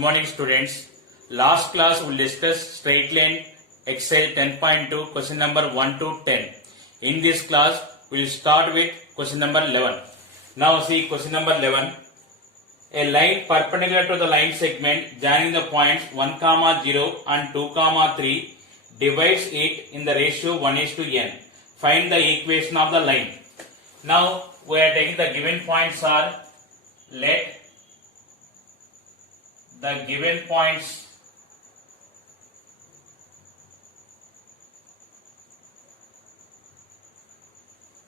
morning students. Last class we discussed straight line Excel 10.2 question number 1 to 10. In this class we will start with question number 11. Now see question number 11. A line perpendicular to the line segment joining the points 1, 0 and 2, 3 divides it in the ratio 1:n. Find the equation of the line. Now we are taking the given points are, let the given points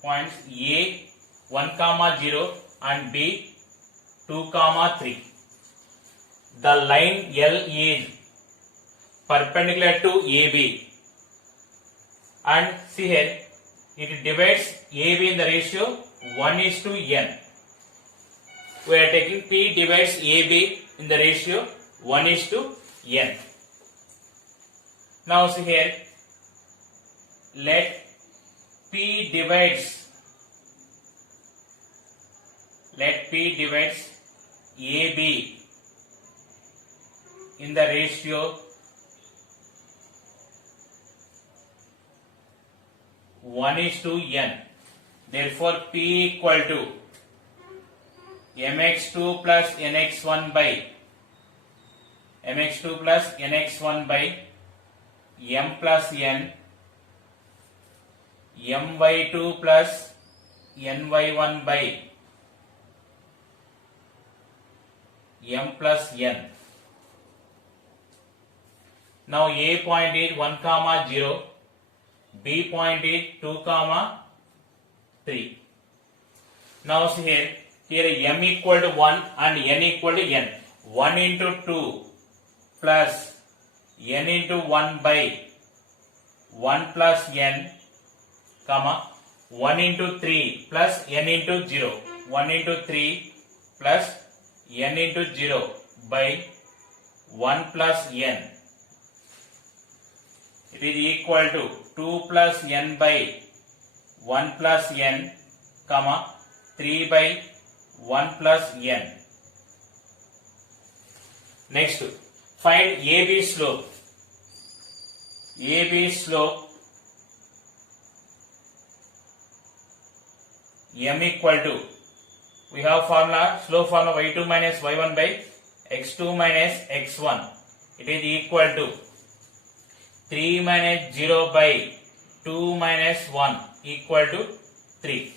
A 1, 0 and B 2, 3. The line L is perpendicular to AB and see here it divides AB in the ratio 1:n. We are taking P divides AB in the ratio 1:n. Now see here, let P divides AB in the ratio 1:n. Therefore P equal to mx2 plus nx1 by m plus n, my2 plus ny1 by m plus n. Now A point is 1, 0, B point is 2, 3. Now see here m equal to 1 and n equal to n. 1 into 2 plus n into 1 by 1 plus n, 1 into 3 plus n into 0. 1 into 3 plus n into 0 by 1 plus n. It is equal to 2 plus n by 1 plus n, 3 by 1 plus n. Next, find AB slope. AB slope m equal to, we have formula, slope formula y2 minus y1 by x2 minus x1. It is equal to 3 minus 0 by 2 minus 1 equal to 3.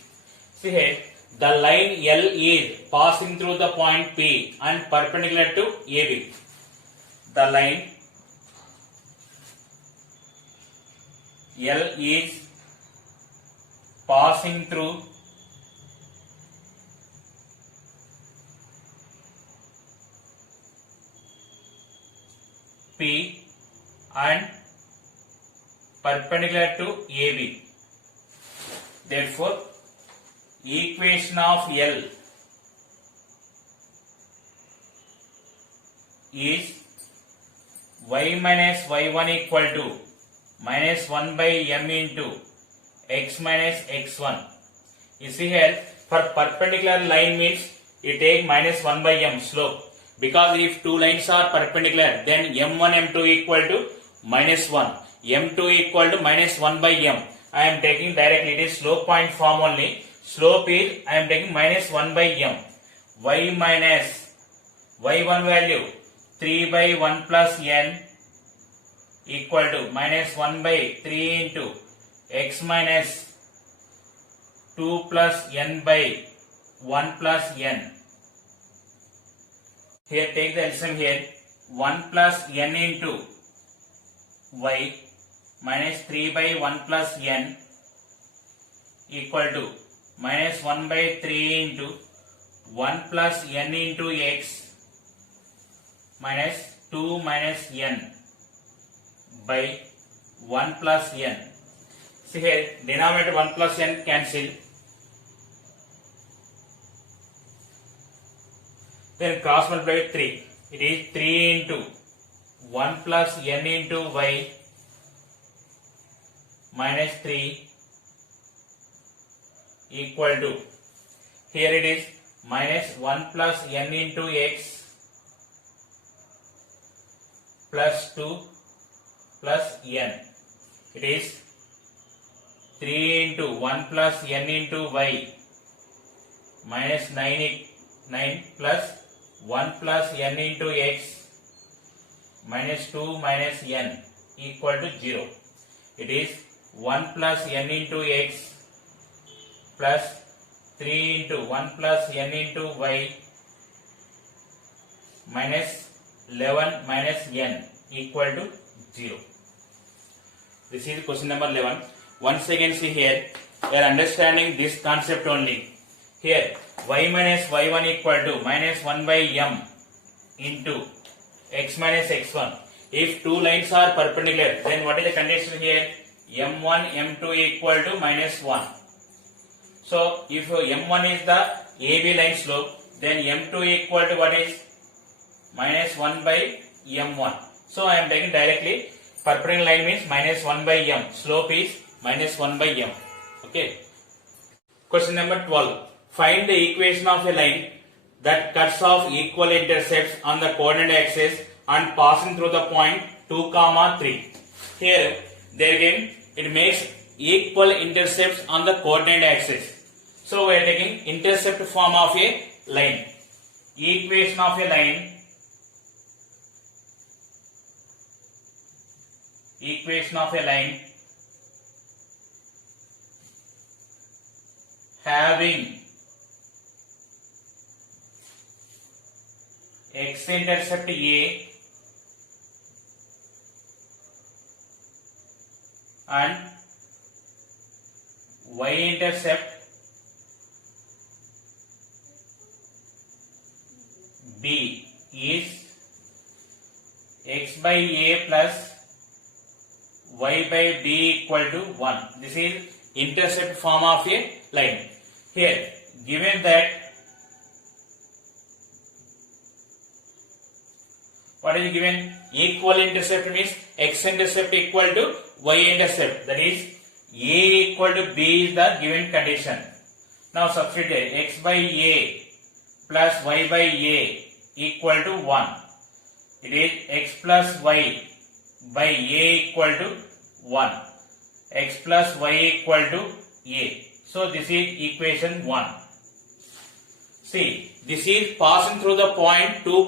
See here, the line L is passing through the point P and perpendicular to AB. The line L is passing through P and perpendicular to AB. Therefore, equation of L is y minus y1 equal to minus 1 by m into x minus x1. You see here, for perpendicular line means you take minus 1 by m slope. Because if two lines are perpendicular, then m1, m2 equal to minus 1, m2 equal to minus 1 by m. I am taking directly, it is slope point form only. Slope is, I am taking minus 1 by m. Y minus y1 value 3 by 1 plus n equal to minus 1 by 3 into x minus 2 plus n by 1 plus n. Here take the LCM here, 1 plus n into y minus 3 by 1 plus n equal to minus 1 by 3 into 1 plus n into x minus 2 minus n by 1 plus n. See here, denominator 1 plus n cancel. Then cross multiply with 3. It is 3 into 1 plus n into y minus 3 equal to, here it is minus 1 plus n into x plus 2 plus n. It is 3 into 1 plus n into y minus 9 plus 1 plus n into x minus 2 minus n equal to 0. It is 1 plus n into x plus 3 into 1 plus n into y minus 11 minus n equal to 0. This is question number 11. Once again see here, we are understanding this concept only. Here y minus y1 equal to minus 1 by m into x minus x1. If two lines are perpendicular, then what is the condition here? m1 m2 equal to minus 1. So if m1 is the AB line slope, then m2 equal to what is? Minus 1 by m1. So I am taking directly perpendicular line means minus 1 by m. Slope is minus 1 by m. Okay. Question number 12. Find the equation of a line that cuts off equal intercepts on the coordinate axis and passing through the point 2, 3. Here, there again, it makes equal intercepts on the coordinate axis. So we are taking intercept form of a line. Equation of a line. Equation of a line having x-intercept A and y-intercept B is x by A plus y by B equal to 1. This is intercept form of a line. Here, given that what is given? Equal intercept means x-intercept equal to y-intercept. That is A equal to B is the given condition. Now substitute x by A plus y by A equal to 1. It is x plus y by A equal to 1. X plus y equal to A. So this is equation 1. See, this is passing through the point 2,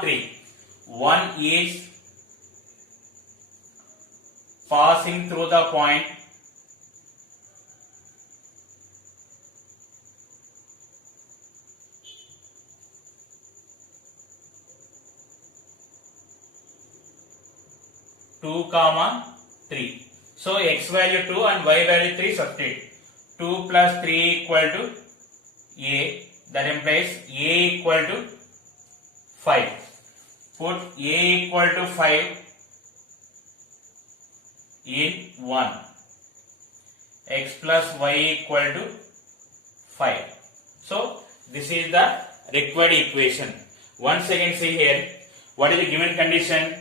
3. 1 is passing through the point 2, 3. So x value 2 and y value 3 substitute. 2 plus 3 equal to A. That implies A equal to 5. Put A equal to 5 in 1. X plus y equal to 5. So this is the required equation. Once again see here, what is the given condition?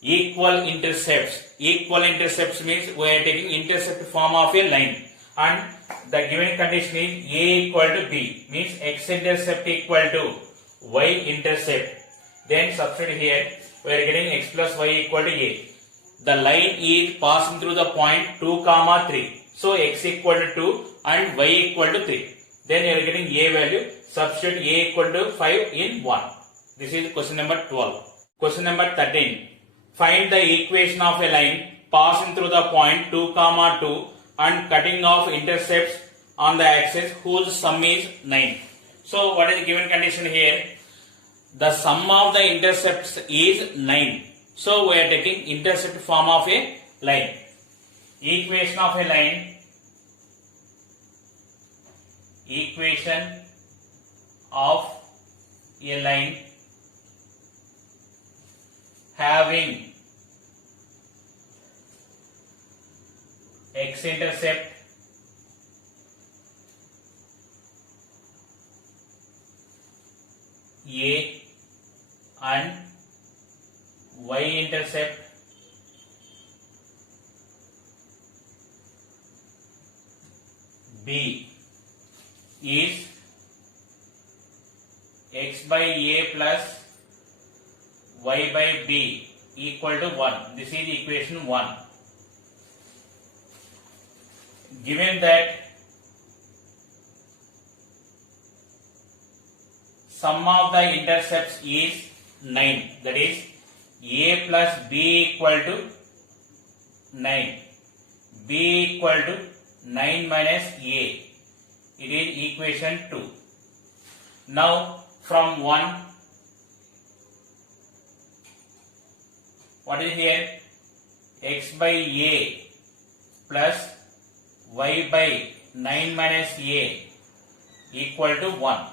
Equal intercepts. Equal intercepts means we are taking intercept form of a line, and the given condition is A equal to B, means x intercept equal to y intercept. Then substitute here, we are getting x plus y equal to A. The line is passing through the point 2, 3. So x equal to 2 and y equal to 3. Then you are getting A value. Substitute A equal to 5 in 1. This is question number 12. Question number 13. Find the equation of a line passing through the point 2, 2 and cutting off intercepts on the axis whose sum is 9. So what is the given condition here? The sum of the intercepts is 9. So we are taking intercept form of a line. Equation of a line. Equation of a line having x-intercept A and y-intercept B is x by A plus y by B equal to 1. This is equation 1. Given that sum of the intercepts is 9, that is a plus b equal to 9, b equal to 9 minus a. It is equation 2. Now from 1, what is here? X by a plus y by 9 minus a equal to 1.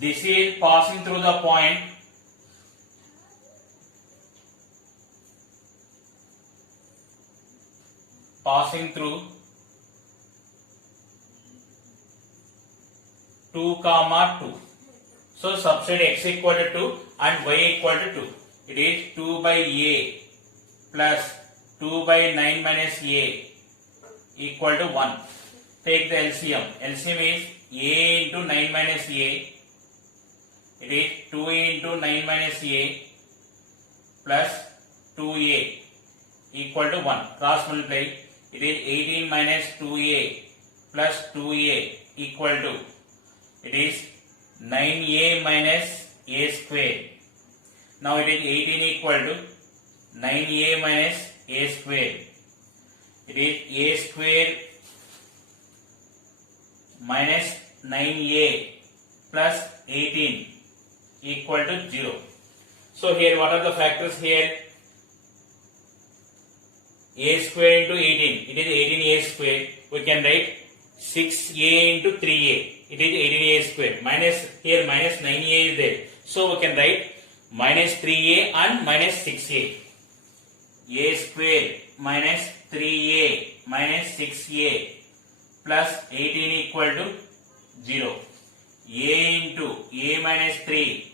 This is passing through the point passing through 2, 2. So substitute x equal to 2 and y equal to 2. It is 2 by a plus 2 by 9 minus a equal to 1. Take the LCM. LCM is a into 9 minus a. It is 2 into 9 minus a plus 2a equal to 1. Cross multiply. It is 18 minus 2a plus 2a equal to, it is 9a minus a square. Now it is 18 equal to 9a minus a square. It is a square minus 9a plus 18 equal to 0. So here what are the factors here? A square into 18. It is 18a square. We can write 6a into 3a. It is 18a square. Minus here minus 9a is there. So we can write minus 3a and minus 6a. A square minus 3a minus 6a plus 18 equal to 0. A into a minus 3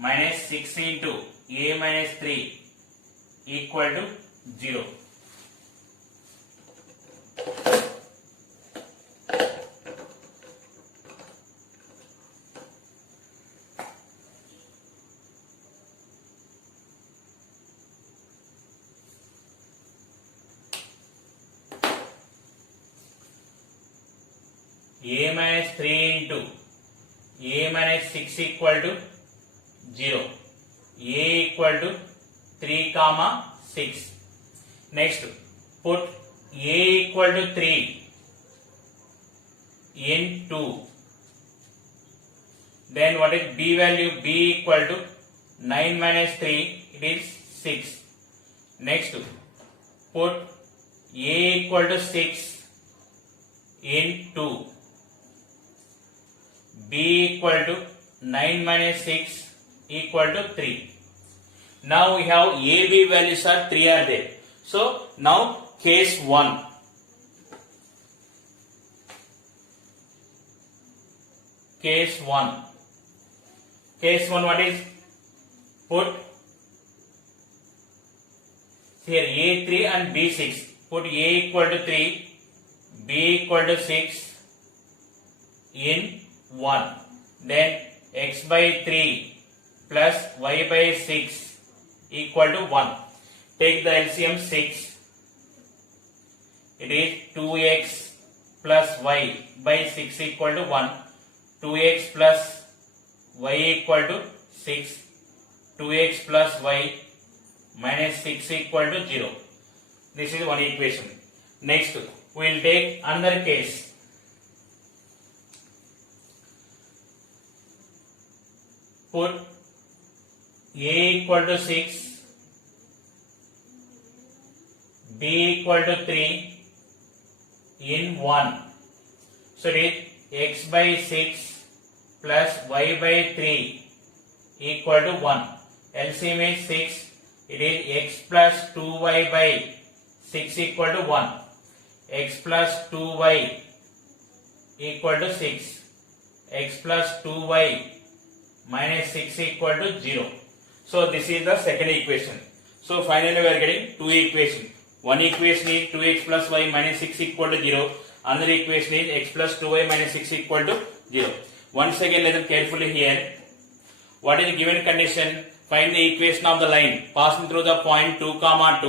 minus 6 into a minus 3 equal to 0. A minus 3 into a minus 6 equal to 0. A equal to 3 comma 6. Next, put a equal to 3 in 2. Then what is b value? B equal to 9 minus 3, it is 6. Next, put a equal to 6 in 2. B equal to 9 minus 6 equal to 3. Now we have A, B values are 3 are there. So now case 1. Case 1. Case 1 what is? Put here A3 and B6. Put A equal to 3, B equal to 6 in 1. Then x by 3 plus y by 6 equal to 1. Take the LCM 6. It is 2x plus y by 6 equal to 1. 2x plus y equal to 6. 2x plus y minus 6 equal to 0. This is one equation. Next, we will take another case. Put a equal to 6, b equal to 3 in 1. So it is x by 6 plus y by 3 equal to 1. LCM is 6. It is x plus 2y by 6 equal to 1. X plus 2y equal to 6. X plus 2y minus 6 equal to 0. So this is the second equation. So finally we are getting two equations. One equation is 2x plus y minus 6 equal to 0. Another equation is x plus 2y minus 6 equal to 0. Once again listen carefully here. What is the given condition? find the equation of the line passing through the point 2 comma 2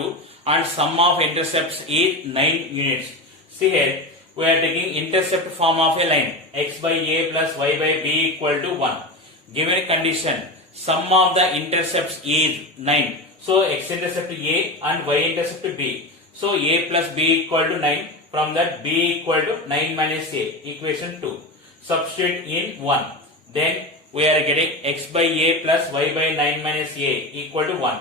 and sum of intercepts is 9 units. See here, we are taking intercept form of a line x by a plus y by b equal to 1. Given condition, sum of the intercepts is 9. So x intercept a and y intercept b. So a plus b equal to 9. From that b equal to 9 minus a, equation 2. Substitute in 1. Then we are getting x by a plus y by 9 minus a equal to 1.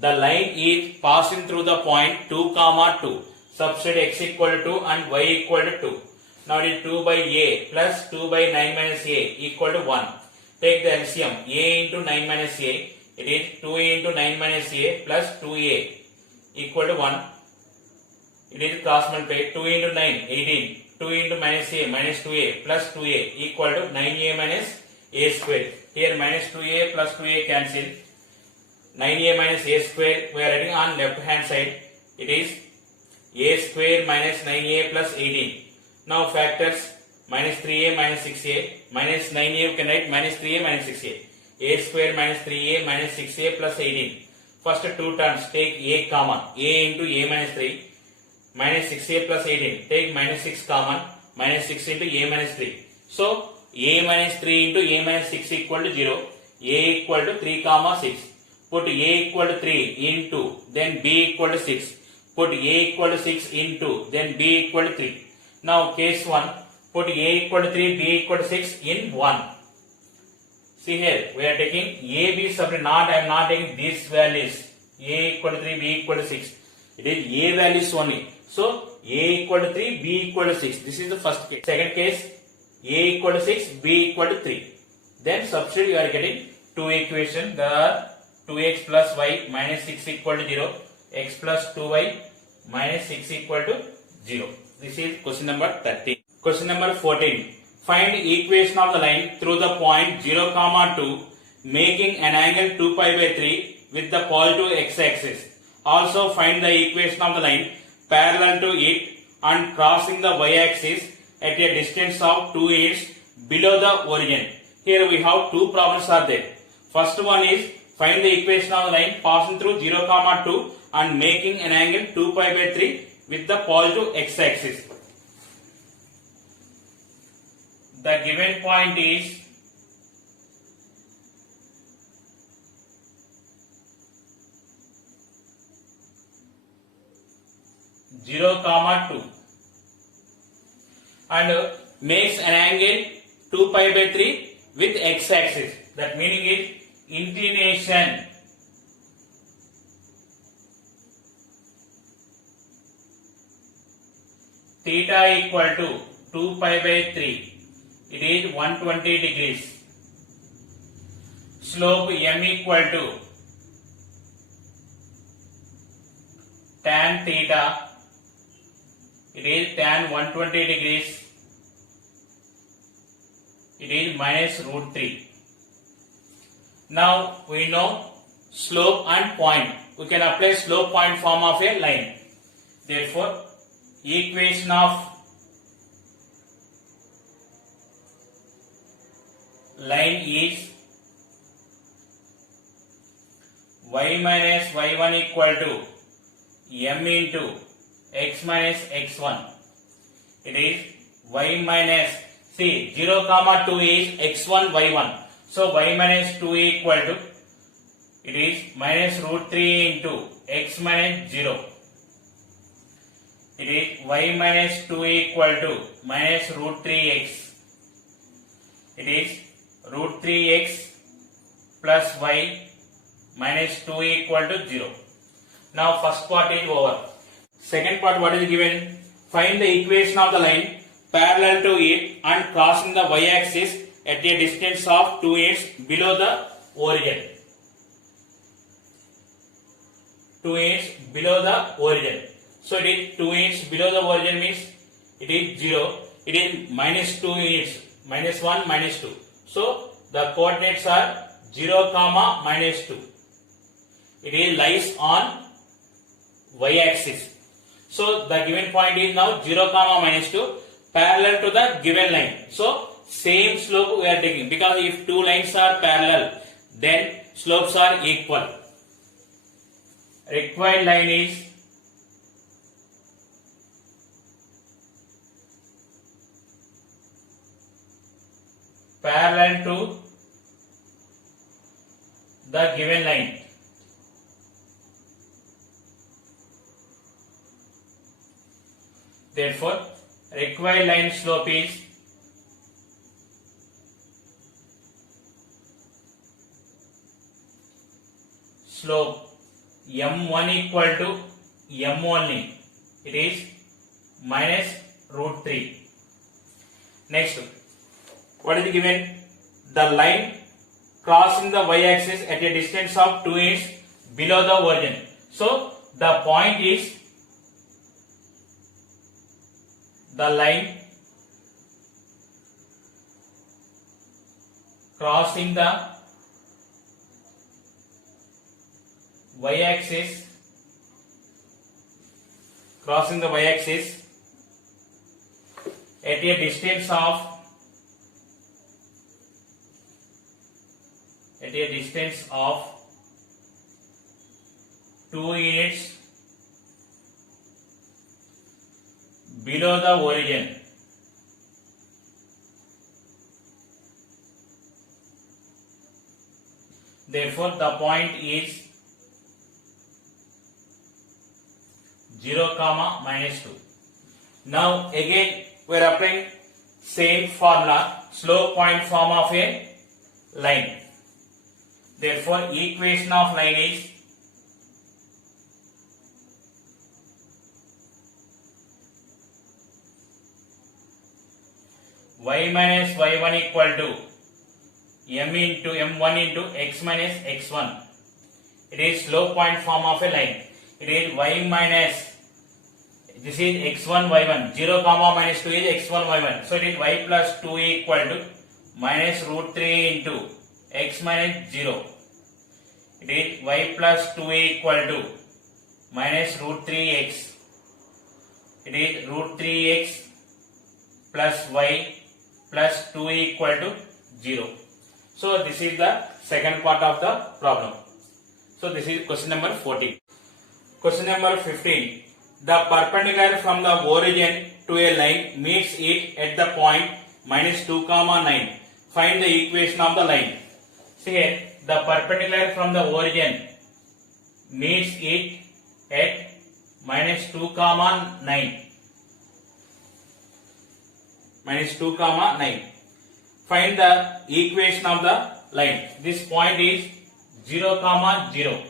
The line is passing through the point 2 comma 2. Substitute x equal to 2 and y equal to 2. Now it is 2 by a plus 2 by 9 minus a equal to 1. Take the LCM, a into 9 minus a. It is 2 into 9 minus a plus 2a equal to 1. It is cross multiply. 2 into 9, 18. 2 into minus a minus 2a plus 2a equal to 9a minus a square. Here minus 2a plus 2a cancel. 9a minus a square we are writing on left hand side. It is a square minus 9a plus 18. Now factors minus 3a minus 6a minus 9a you can write minus 3a minus 6a. A square minus 3a minus 6a plus 18. First two terms take a common. A into a minus 3 minus 6a plus 18. Take minus 6 common. Minus 6 into a minus 3. So a minus 3 into a minus 6 equal to 0. A equal to 3 comma 6. Put a equal to 3 into then b equal to 6. Put a equal to 6 into then b equal to 3. Now case 1. Put a equal to 3, b equal to 6 in 1. See here, we are taking a, b separate. I am not taking these values. A equal to 3, b equal to 6. It is a values only. So a equal to 3, b equal to 6. This is the first case. Second case, a equal to 6, b equal to 3. Then substitute, you are getting two equations. There are 2x plus y minus 6 equal to 0. X plus 2y minus 6 equal to 0. This is question number 13. Question number 14. Find equation of the line through the point 0 comma 2 making an angle 2 pi by 3 with the positive x-axis. Also find the equation of the line parallel to it and crossing the y-axis at a distance of 2 units below the origin. Here we have two problems are there. First one is find the equation of the line passing through 0 comma 2 and making an angle 2 pi by 3 with the positive x-axis. The given point is 0 comma 2 and makes an angle 2 pi by 3 with x-axis. That meaning is inclination theta equal to 2 pi by 3. It is 120 degrees. Slope m equal to tan theta. It is tan 120 degrees. It is minus root 3. Now we know slope and point. We can apply slope point form of a line. Therefore, equation of line is y minus y1 equal to m into x minus x1. It is y minus, see 0 comma 2 is x1 y1. So y minus 2 equal to, it is minus root 3 into x minus 0. It is y minus 2 equal to minus root 3x. It is root 3x plus y minus 2 equal to 0. Now first part is over. Second part, what is given? Find the equation of the line parallel to it and crossing the y-axis at a distance of 2 units below the origin. 2 units below the origin. So it is 2 units below the origin means it is 0. It is minus 2 units. Minus 1, minus 2. So the coordinates are 0 comma minus 2. It lies on y-axis. So the given point is now 0 comma minus 2 parallel to the given line. So same slope we are taking, because if two lines are parallel, then slopes are equal. Required line is parallel to the given line. Therefore, required line slope is slope m1 equal to m only. It is minus root 3. Next, what is given? The line crossing the y-axis at a distance of 2 units below the origin. So, the point is the line crossing the y-axis at a distance of 2 units below the origin. Therefore, the point is 0, minus 2. Now again we are applying same formula, slope point form of a line. Therefore, equation of line is y minus y1 equal to m1 into x minus x1. It is slope point form of a line. It is y minus, this is x1 y1, 0 minus 2 is x1 y1. So it is y plus 2 equal to minus root 3 into x minus 0. It is y plus 2 equal to minus root 3x. It is root 3x plus y plus 2 equal to 0. So this is the second part of the problem. So this is question number 14. Question number 15. The perpendicular from the origin to a line meets it at the point minus 2, 9. Find the equation of the line. See here, the perpendicular from the origin meets it at minus 2, 9. Minus 2, 9. Find the equation of the line. This point is 0, 0.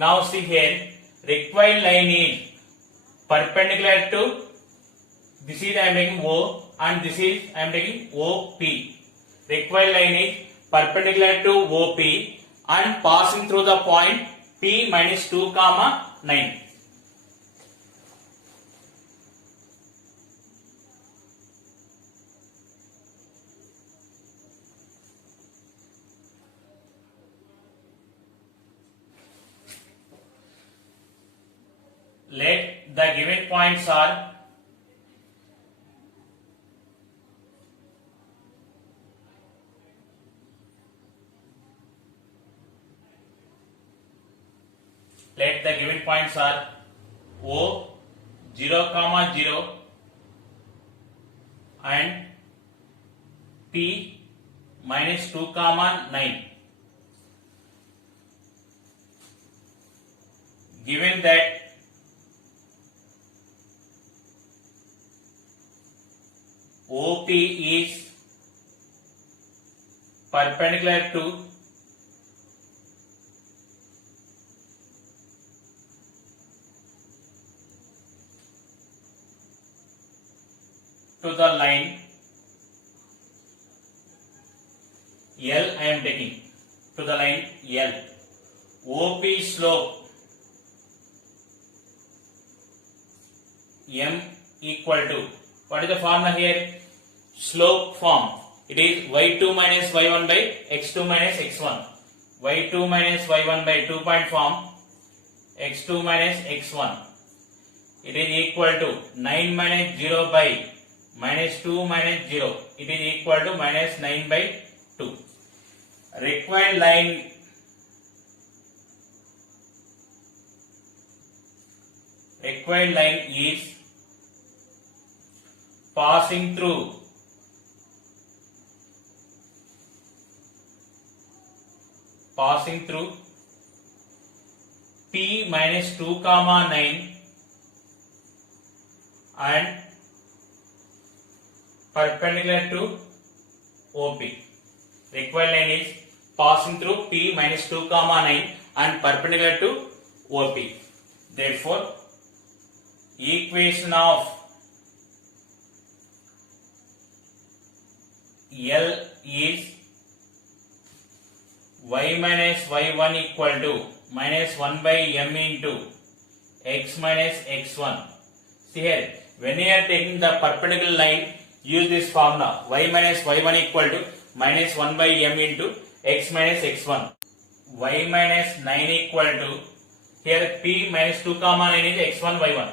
Now see here, required line is perpendicular to, this is I am taking O and this is I am taking OP. Required line is perpendicular to OP and passing through the point P minus 2, 9. Let the given points are O 0, 0 and P minus 2, 9. Given that OP is perpendicular to the line L, I am taking to the line L. OP slope M equal to, what is the formula here? Slope form. It is y2 minus y1 by x2 minus x1. y2 minus y1 by 2 point form, x2 minus x1. It is equal to 9 minus 0 by minus 2 minus 0. It is equal to minus 9 by 2. Required line is passing through P minus 2 comma 9 and perpendicular to OP. Required line is passing through P minus 2 comma 9 and perpendicular to OP. Therefore, equation of L is y minus y1 equal to minus 1 by m into x minus x1. See here, when you are taking the perpendicular line, use this formula y minus y1 equal to minus 1 by m into x minus x1. Y minus 9 equal to, here p minus 2 comma 9 is x1 y1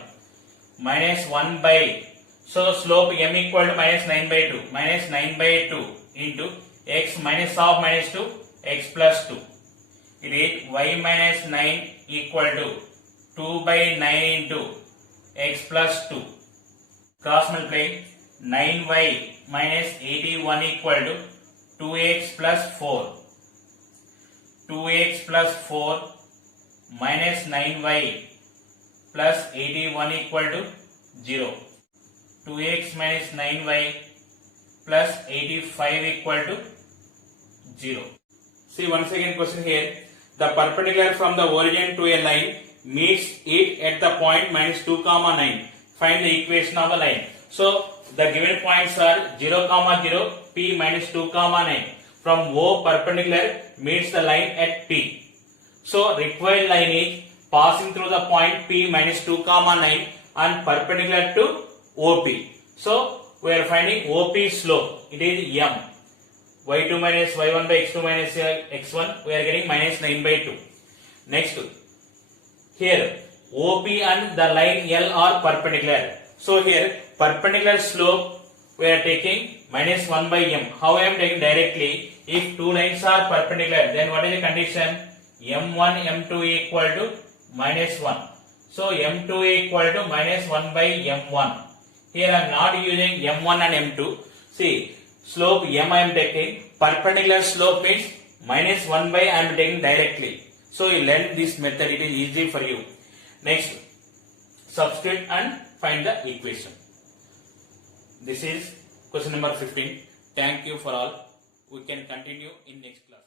minus 1 by, so slope m equal to minus 9 by 2, minus 9 by 2 into x minus of minus 2, x plus 2. It is y minus 9 equal to 2 by 9 into x plus 2. Cross multiply 9y minus 81 equal to 2x plus 4. 2x plus 4 minus 9y plus 81 equal to 0. 2x minus 9y plus 85 equal to 0. See once again question here. The perpendicular from the origin to a line meets it at the point minus 2 comma 9. Find the equation of a line. So the given points are 0 comma 0, P minus 2 comma 9. From O perpendicular meets the line at P. So required line is passing through the point P minus 2 comma 9 and perpendicular to OP. So we are finding OP slope. It is m. y2 minus y1 by x2 minus x1. We are getting minus 9 by 2. Next, here OP and the line L are perpendicular. So here perpendicular slope we are taking minus 1 by m. How I am taking directly? If two lines are perpendicular, then what is the condition? m1 m2 equal to minus 1. So m2 equal to minus 1 by m1. Here I am not using m1 and m2. See, slope m I am taking. Perpendicular slope means minus 1 by I am taking directly. So you learn this method. It is easy for you. Next, substitute and find the equation. This is question number 15. Thank you for all. We can continue in next class.